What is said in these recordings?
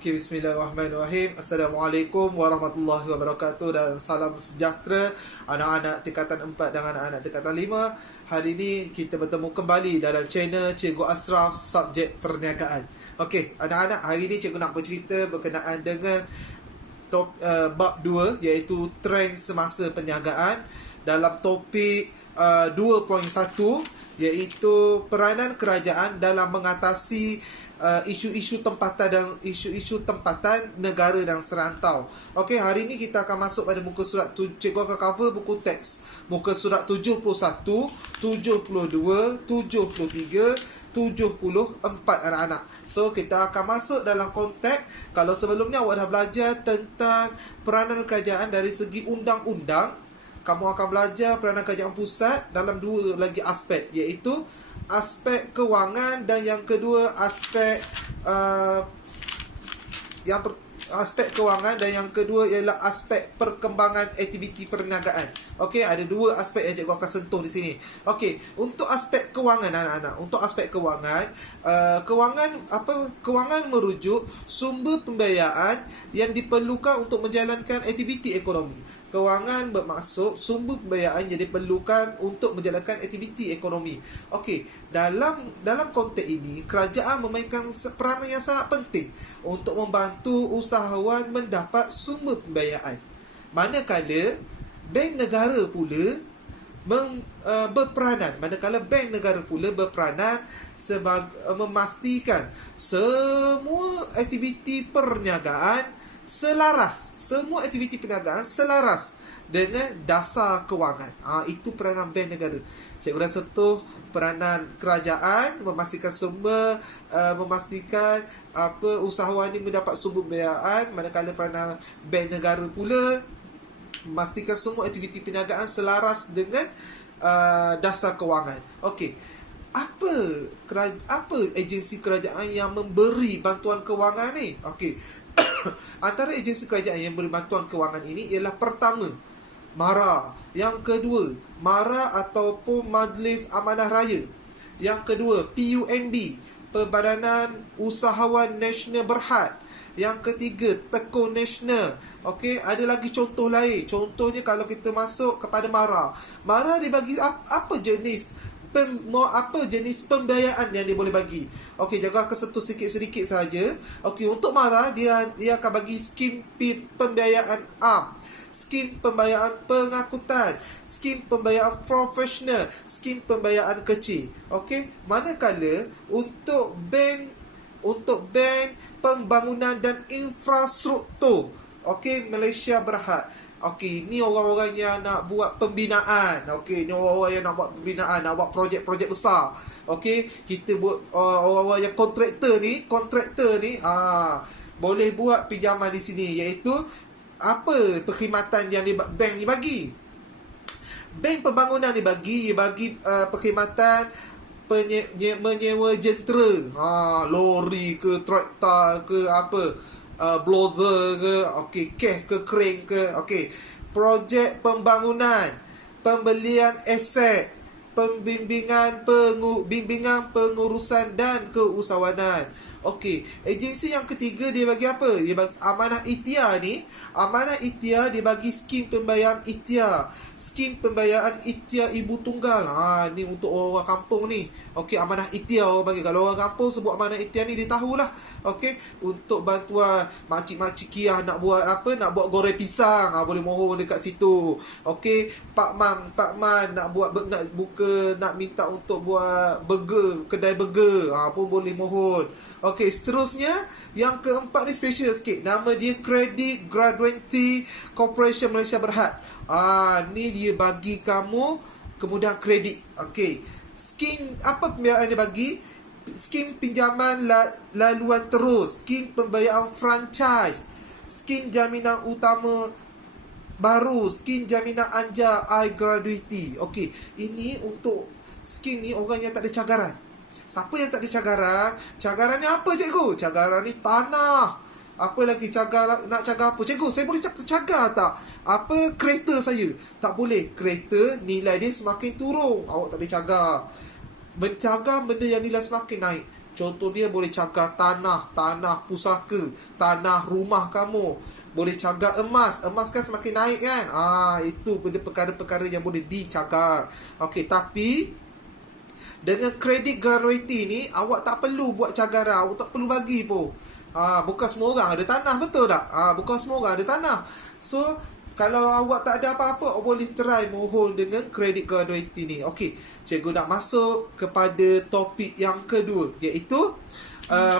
Okay, bismillahirrahmanirrahim. Assalamualaikum warahmatullahi wabarakatuh dan salam sejahtera anak-anak tingkatan 4 dan anak-anak tingkatan 5. Hari ini kita bertemu kembali dalam channel Cikgu Ashraf subjek perniagaan. Okey, anak-anak, hari ini cikgu nak bercerita berkenaan dengan bab 2 iaitu trend semasa perniagaan dalam topik 2.1 iaitu peranan kerajaan dalam mengatasi isu-isu tempatan dan isu-isu tempatan negara dan serantau. Okey, hari ini kita akan masuk pada muka surat cikgu akan cover buku teks. Muka surat 71, 72, 73, 74 anak-anak. So kita akan masuk dalam konteks. Kalau sebelumnya awak dah belajar tentang peranan kerajaan dari segi undang-undang, kamu akan belajar peranan kerajaan pusat dalam dua lagi aspek, iaitu aspek kewangan dan yang kedua aspek aspek kewangan dan yang kedua ialah aspek perkembangan aktiviti perniagaan. Okey, ada dua aspek yang cikgu akan sentuh di sini. Okey, untuk aspek kewangan anak-anak, untuk aspek kewangan, kewangan merujuk sumber pembiayaan yang diperlukan untuk menjalankan aktiviti ekonomi. Kewangan bermaksud sumber pembiayaan yang diperlukan untuk menjalankan aktiviti ekonomi. Okey, dalam konteks ini, kerajaan memainkan peranan yang sangat penting untuk membantu usahawan mendapat sumber pembiayaan. Manakala bank negara pula berperanan sebagai memastikan semua aktiviti perniagaan selaras dengan dasar kewangan. Itu peranan bank negara. Cikgu dah sentuh peranan kerajaan memastikan usahawan ini mendapat sumber pembiayaan, manakala peranan bank negara pula memastikan semua aktiviti perniagaan selaras dengan dasar kewangan. Okey, apa agensi kerajaan yang memberi bantuan kewangan ni? Okey. Antara agensi kerajaan yang beri bantuan kewangan ini ialah pertama, MARA. Yang kedua, MARA ataupun Majlis Amanah Raya. Yang kedua, PUNB, Perbadanan Usahawan Nasional Berhad. Yang ketiga, Tekun Nasional. Okey, ada lagi contoh lain. Contohnya kalau kita masuk kepada MARA. MARA dibagi apa jenis pembiayaan yang dia boleh bagi. Okey, jaga kesentuh sedikit saja. Okey, untuk MARA dia akan bagi skim pembiayaan am, skim pembiayaan pengangkutan, skim pembiayaan profesional, skim pembiayaan kecil. Okey, manakala untuk bank pembangunan dan infrastruktur, okey, Malaysia Berhad. Okey, ni orang-orang yang nak buat pembinaan. Okey, ni orang-orang yang nak buat pembinaan, nak buat projek-projek besar. Okey, kita buat orang-orang yang kontraktor ni boleh buat pinjaman di sini, iaitu apa perkhidmatan yang bank ni bagi. Bank pembangunan ni bagi perkhidmatan menyewa jentera, lori ke, traktor ke, blozer ke, okey, cash ke, crane ke, okey, projek pembangunan, pembelian aset, bimbingan pengurusan dan keusahawanan. Okey, agensi yang ketiga dia bagi apa? Dia bagi amanah ikhtiar ni. Amanah ikhtiar dia bagi skim pembiayaan ikhtiar, skim pembiayaan ikhtiar ibu tunggal. Ni untuk orang kampung ni. Okey, amanah ikhtiar orang bagi. Kalau orang kampung sebut amanah ikhtiar ni dia tahulah. Okey, untuk bantuan makcik-makcik Kiah nak buat goreng pisang, boleh mohon dekat situ. Okey, Pak Man nak minta untuk buat burger, kedai burger, pun boleh mohon. Okey, seterusnya yang keempat ni special sikit. Nama dia Credit Gratuity Corporation Malaysia Berhad. Ni dia bagi kamu kemudahan kredit. Okey, skim apa pembiayaan dia bagi? Skim pinjaman laluan terus, skim pembiayaan franchise, skim jaminan utama baru, skim jaminan anja iGratuity. Okey, ini untuk skim ni orang yang tak ada cagaran. Siapa yang tak ada cagaran? Cagaran ni apa, cikgu? Cagaran ni tanah. Apa lagi nak cagar apa? Cikgu, saya boleh cagar tak? Kereta saya? Tak boleh. Kereta nilai dia semakin turun. Awak tak boleh cagar. Mencagar benda yang nilai semakin naik. Contoh dia boleh cagar tanah pusaka, tanah rumah kamu. Boleh cagar emas. Emas kan semakin naik kan. Itu perkara-perkara yang boleh dicagar. Okey, tapi dengan kredit gratuiti ni, awak tak perlu buat cagaran, awak tak perlu bagi pun. Bukan semua orang ada tanah, betul tak? Bukan semua orang ada tanah. So, kalau awak tak ada apa-apa, awak boleh try mohon dengan kredit gratuiti ni. Okey, cikgu nak masuk kepada topik yang kedua, iaitu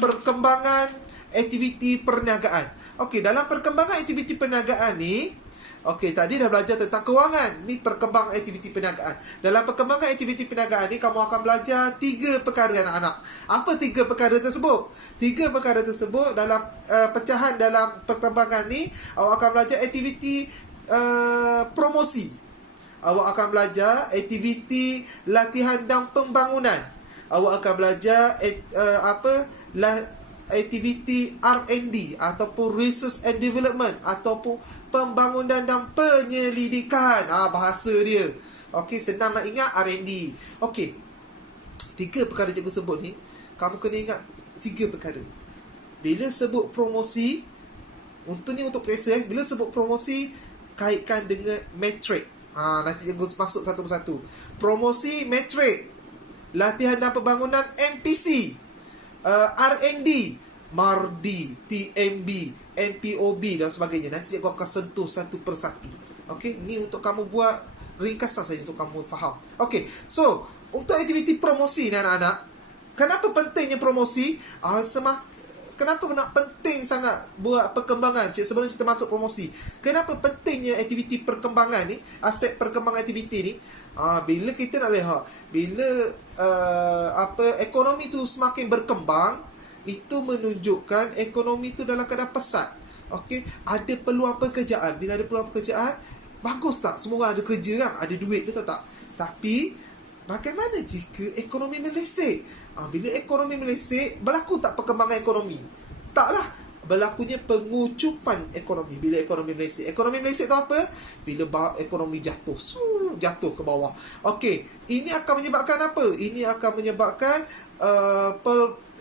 perkembangan aktiviti perniagaan. Okey, dalam perkembangan aktiviti perniagaan ni, okey, tadi dah belajar tentang kewangan. Ni perkembangan aktiviti perniagaan. Dalam perkembangan aktiviti perniagaan ni, kamu akan belajar 3 perkara anak-anak. Apa 3 perkara tersebut? 3 perkara tersebut dalam pecahan dalam perkembangan ni, awak akan belajar aktiviti promosi. Awak akan belajar aktiviti latihan dan pembangunan. Awak akan belajar aktiviti R&D ataupun research and development ataupun pembangunan dan penyelidikan. Bahasa dia. Okey, senang nak ingat, R&D. Okey, 3 perkara cikgu sebut ni, kamu kena ingat 3 perkara. Bila sebut promosi, untuk PSL, bila sebut promosi, kaitkan dengan metrik. Nanti cikgu masuk satu persatu. Promosi, metrik. Latihan dan pembangunan, MPC. R&D, MARDI, TMB, NPOB dan sebagainya. Nanti cikgu akan sentuh satu persatu. Okey, ni untuk kamu buat ringkasan saja untuk kamu faham. Okey, so untuk aktiviti promosi ni anak-anak, kenapa pentingnya promosi? Kenapa nak penting sangat buat perkembangan sebelum kita masuk promosi? Kenapa pentingnya aktiviti perkembangan ni, aspek perkembangan aktiviti ni? Bila kita nak lihat, bila ekonomi tu semakin berkembang, itu menunjukkan ekonomi tu dalam keadaan pesat. Okey, ada peluang pekerjaan. Bila ada peluang pekerjaan, bagus tak? Semua orang ada kerja kan? Ada duit, betul tak? Tapi bagaimana jika ekonomi melesek? Bila ekonomi melesek, berlaku tak perkembangan ekonomi? Taklah. Berlakunya pengucupan ekonomi. Bila ekonomi melesek. Ekonomi melesek tu apa? Bila ekonomi jatuh. Jatuh ke bawah. Okey, ini akan menyebabkan apa? Ini akan menyebabkan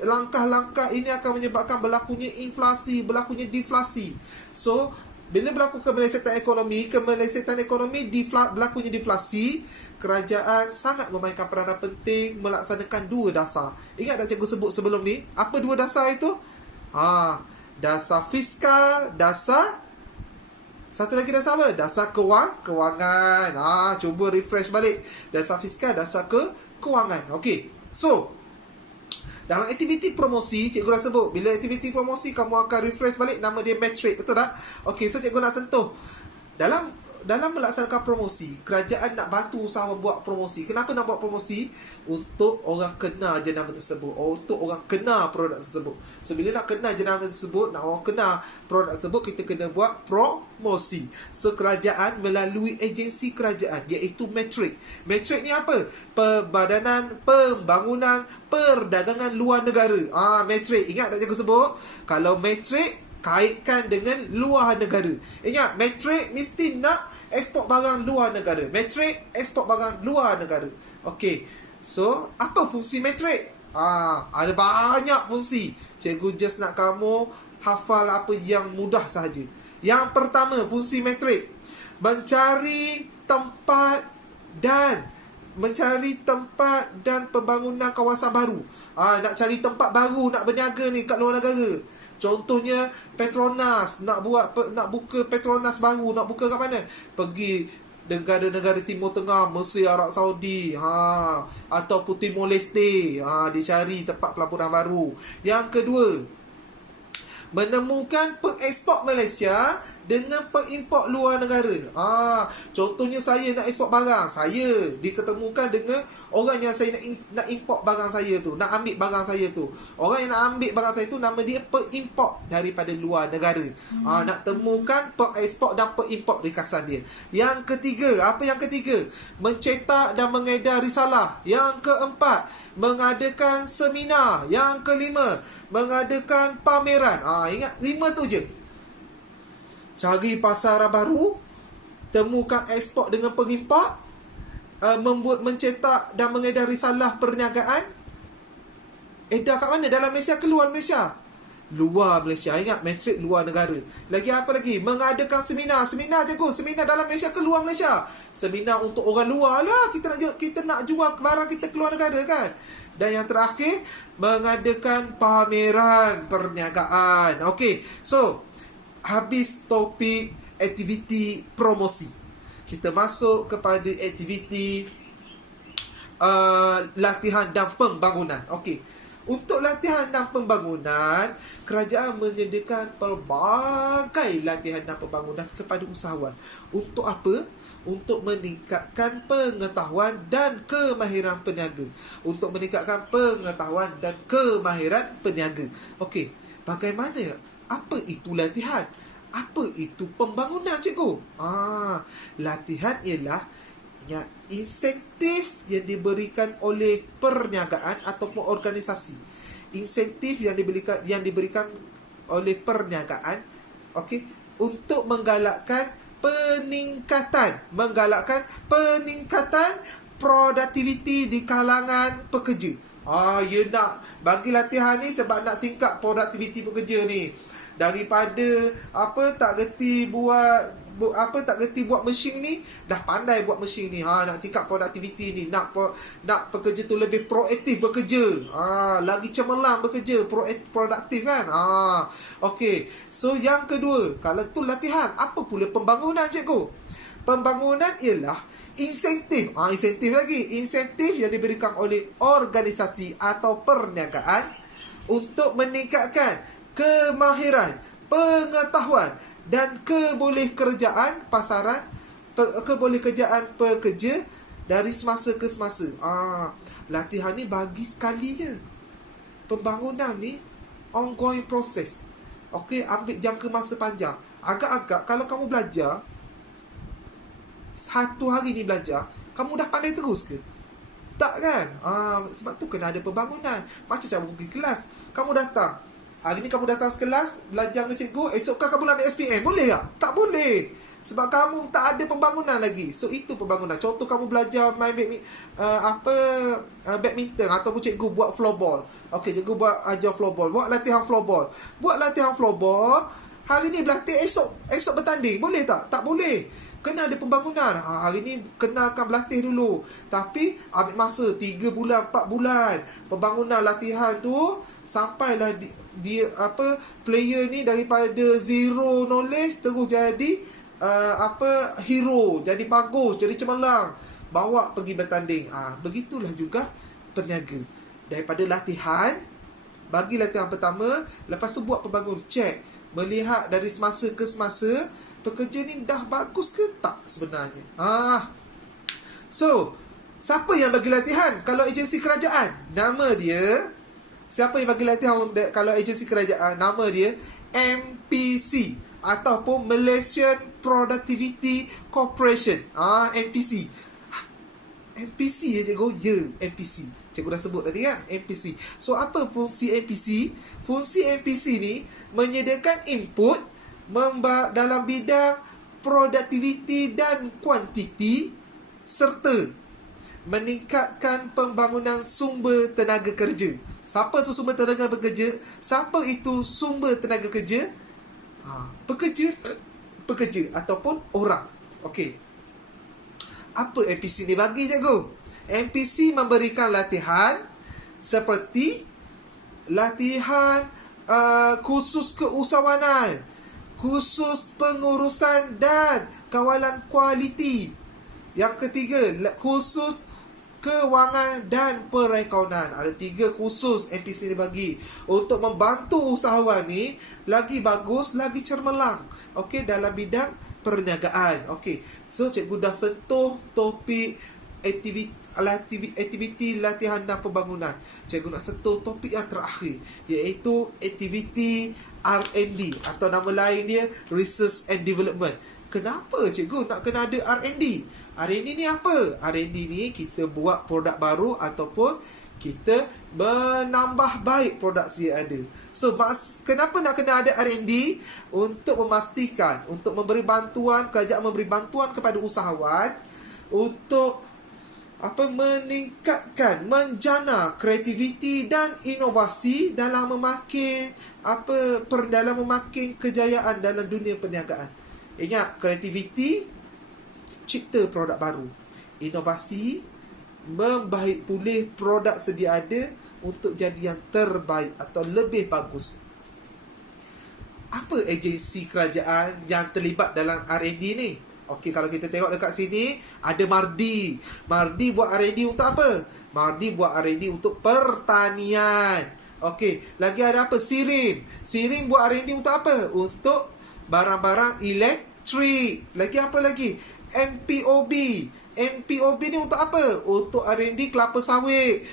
langkah-langkah ini akan menyebabkan berlakunya inflasi, berlakunya deflasi. So, bila berlaku kemelesetan ekonomi, berlakunya deflasi, kerajaan sangat memainkan peranan penting melaksanakan 2 dasar. Ingat tak cikgu sebut sebelum ni? Apa 2 dasar itu? Dasar fiskal, satu lagi dasar apa? Dasar kewangan. Cuba refresh balik. Dasar fiskal, dasar kewangan. Okey. So, dalam aktiviti promosi, cikgu dah sebut. Bila aktiviti promosi, kamu akan refresh balik nama dia metrik. Betul tak? Okey, so cikgu nak sentuh. Dalam melaksanakan promosi, kerajaan nak bantu usahawan buat promosi. Kenapa nak buat promosi? Untuk orang kenal jenama tersebut, untuk orang kenal produk tersebut. So, bila nak kenal jenama tersebut, nak orang kenal produk tersebut, kita kena buat promosi. So, kerajaan melalui agensi kerajaan, iaitu metrik. Metrik ni apa? Perbadanan Pembangunan Perdagangan Luar Negara. Metrik. Ingat tak cikgu sebut? Kalau metrik, kaitkan dengan luar negara. Ingat, metrik mesti nak ekspor barang luar negara. Metrik, ekspor barang luar negara. Okey. So, apa fungsi metrik? Ada banyak fungsi. Cikgu just nak kamu hafal apa yang mudah sahaja. Yang pertama, fungsi metrik. Mencari tempat dan pembangunan kawasan baru. Nak cari tempat baru, nak berniaga ni kat luar negara. Contohnya Petronas, nak buka Petronas baru, nak buka kat mana? Pergi negara-negara Timur Tengah, Mesir, Arab Saudi, ataupun Timor Leste. Dia cari tempat pelaburan baru. Yang kedua, menemukan pengeksport Malaysia dengan pengimport luar negara. Contohnya saya nak eksport barang, saya diketemukan dengan orang yang saya nak import barang saya tu, nak ambil barang saya tu. Orang yang nak ambil barang saya tu, nama dia pengimport daripada luar negara. Nak temukan pengeksport dan pengimport ringkasan dia. Yang ketiga, apa yang ketiga? Mencetak dan mengedar risalah. Yang keempat, mengadakan seminar. Yang kelima, mengadakan pameran. Ingat, 5 tu je. Cari pasaran baru, temukan ekspor dengan pengimport, mencetak dan mengedar risalah perniagaan, Edar kat mana? Dalam Malaysia ke luar Malaysia? Luar Malaysia. Ingat, matrik luar negara. Lagi apa lagi? Mengadakan seminar. Seminar cikgu. Seminar dalam Malaysia ke luar Malaysia? Seminar untuk orang luar lah. Kita nak jual barang kita keluar negara kan? Dan yang terakhir, mengadakan pameran perniagaan. Okey. So, habis topik aktiviti promosi. Kita masuk kepada aktiviti latihan dan pembangunan. Okey. Untuk latihan dan pembangunan, kerajaan menyediakan pelbagai latihan dan pembangunan kepada usahawan. Untuk apa? Untuk meningkatkan pengetahuan dan kemahiran peniaga. Untuk meningkatkan pengetahuan dan kemahiran peniaga. Okey, bagaimana? Apa itu latihan? Apa itu pembangunan, cikgu? Latihan ialah insentif yang diberikan oleh perniagaan ataupun organisasi. Insentif yang diberikan oleh perniagaan, okey, untuk menggalakkan peningkatan produktiviti di kalangan pekerja. Ya nak bagi latihan ni sebab nak tingkat produktiviti pekerja ni. Daripada tak reti buat mesin ni, dah pandai buat mesin ni. Nak tingkat produktiviti ni, nak pekerja tu lebih proaktif bekerja. Lagi cemerlang bekerja, produktif kan. Okey. So yang kedua, kalau tu latihan, apa pula pembangunan, cikgu? Pembangunan ialah insentif. Insentif yang diberikan oleh organisasi atau perniagaan untuk meningkatkan kemahiran, pengetahuan dan kebolehkerjaan pekerja dari semasa ke semasa. Latihan ni bagi sekali je. Pembangunan ni ongoing proses. Okey, ambil jangka masa panjang. Agak-agak kalau kamu belajar 1 hari ni belajar, kamu dah pandai terus ke? Tak kan? Sebab tu kena ada pembangunan. Macam cara pergi kelas. Kamu datang, hari ni kamu datang sekelas, belajar dengan cikgu, esok kan kamu nak ambil SPM. Boleh tak? Tak boleh. Sebab kamu tak ada pembangunan lagi. So, itu pembangunan. Contoh kamu belajar main badminton ataupun cikgu buat floorball. Okey, cikgu ajar floorball. Buat latihan floorball. Hari ni berlatih, esok bertanding. Boleh tak? Tak boleh. Kena ada pembangunan. Hari ni kenalkan berlatih dulu. Tapi ambil masa 3 bulan, 4 bulan. Pembangunan latihan tu sampailah player ni daripada zero knowledge terus jadi hero, jadi bagus, jadi cemerlang, bawa pergi bertanding. Begitulah juga peniaga. Daripada latihan, bagi latihan pertama, lepas tu buat pembangun, check, melihat dari semasa ke semasa pekerja ni dah bagus ke tak sebenarnya. So, siapa yang bagi latihan? Kalau agensi kerajaan, nama dia, siapa yang bagi latihan kalau agensi kerajaan? Nama dia MPC ataupun Malaysian Productivity Corporation. MPC. MPC je cikgu? Ya, MPC. Cikgu dah sebut tadi kan, MPC. So, apa fungsi MPC? Fungsi MPC ni menyediakan input dalam bidang produktiviti dan kuantiti serta meningkatkan pembangunan sumber tenaga kerja. Siapa tu sumber tenaga kerja? Siapa itu sumber tenaga kerja? Pekerja ataupun orang. Okey. Apa MPC ni bagi, cikgu? MPC memberikan latihan seperti latihan khusus keusahawanan, khusus pengurusan dan kawalan kualiti. Yang ketiga, khusus kewangan dan perakaunan. Ada 3 khusus MPC ni bagi untuk membantu usahawan ni lagi bagus, lagi cemerlang. Okey, dalam bidang perniagaan. Okey. So, cikgu dah sentuh topik aktiviti latihan dan pembangunan. Cikgu nak sentuh topik yang terakhir, iaitu aktiviti R&D atau nama lain dia Research and Development. Kenapa cikgu nak kena ada R&D? R&D ni apa? R&D ni kita buat produk baru ataupun kita menambah baik produksi yang ada. So, kenapa nak kena ada R&D? Untuk memastikan, untuk memberi bantuan, kerajaan memberi bantuan kepada usahawan untuk meningkatkan, menjana kreativiti dan inovasi dalam memakin dalam memakin kejayaan dalam dunia perniagaan. Ingat, kreativiti cipta produk baru, inovasi membaik pulih produk sedia ada untuk jadi yang terbaik atau lebih bagus. Apa agensi kerajaan yang terlibat dalam R&D ni? Okey, kalau kita tengok dekat sini, ada Mardi. Mardi buat R&D untuk apa? Mardi buat R&D untuk pertanian. Okey, lagi ada apa? Sirim. Sirim buat R&D untuk apa? Untuk barang-barang elektrik. Lagi apa lagi? MPOB. MPOB ni untuk apa? Untuk R&D kelapa sawit.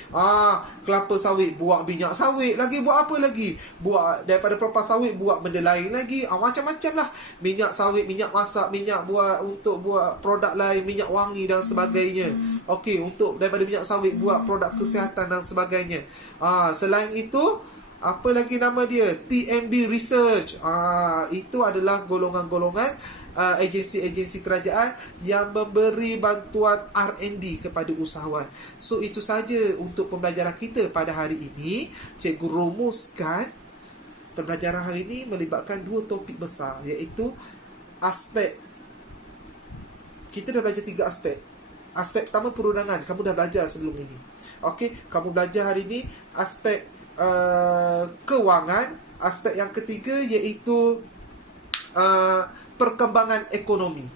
Kelapa sawit buat minyak sawit. Lagi buat apa lagi? Buat daripada kelapa sawit buat benda lain lagi. Macam-macam lah. Minyak sawit, minyak masak, minyak untuk buat produk lain, minyak wangi dan sebagainya. Okey, untuk daripada minyak sawit buat produk kesihatan dan sebagainya. Selain itu, apa lagi nama dia? TMB Research. Itu adalah golongan-golongan agensi-agensi kerajaan yang memberi bantuan R&D kepada usahawan. So, itu saja untuk pembelajaran kita pada hari ini. Cikgu rumuskan pembelajaran hari ini melibatkan 2 topik besar, iaitu aspek. Kita dah belajar 3 aspek. Aspek pertama, perundangan. Kamu dah belajar sebelum ini. Okey, kamu belajar hari ini aspek kewangan. Aspek yang ketiga iaitu perkembangan ekonomi.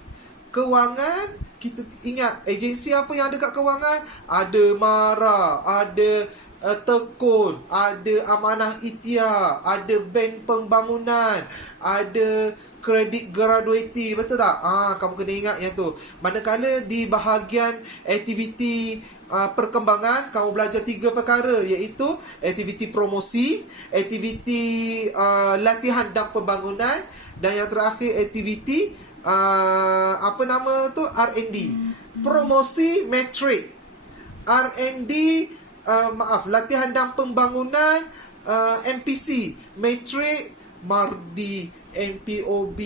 Kewangan, kita ingat agensi apa yang ada kat kewangan? Ada MARA, ada Tekun, ada Amanah Ikhtiar, ada Bank Pembangunan, ada Kredit Gratuiti, betul tak? Kamu kena ingat yang tu. Manakala di bahagian aktiviti perkembangan, kamu belajar 3 perkara, iaitu aktiviti promosi, aktiviti latihan dan pembangunan, dan yang terakhir aktiviti R&D. Promosi metrik, R&D latihan dan pembangunan, MPC metrik, Mardi, MPOB,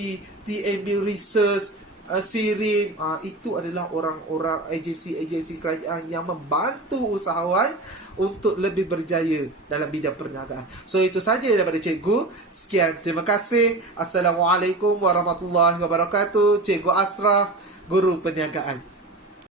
TMB Research, Sirim. Itu adalah orang-orang agensi-agensi kerajaan yang membantu usahawan untuk lebih berjaya dalam bidang perniagaan. So, itu saja daripada cikgu. Sekian, terima kasih. Assalamualaikum warahmatullahi wabarakatuh. Cikgu Ashraf, Guru Perniagaan.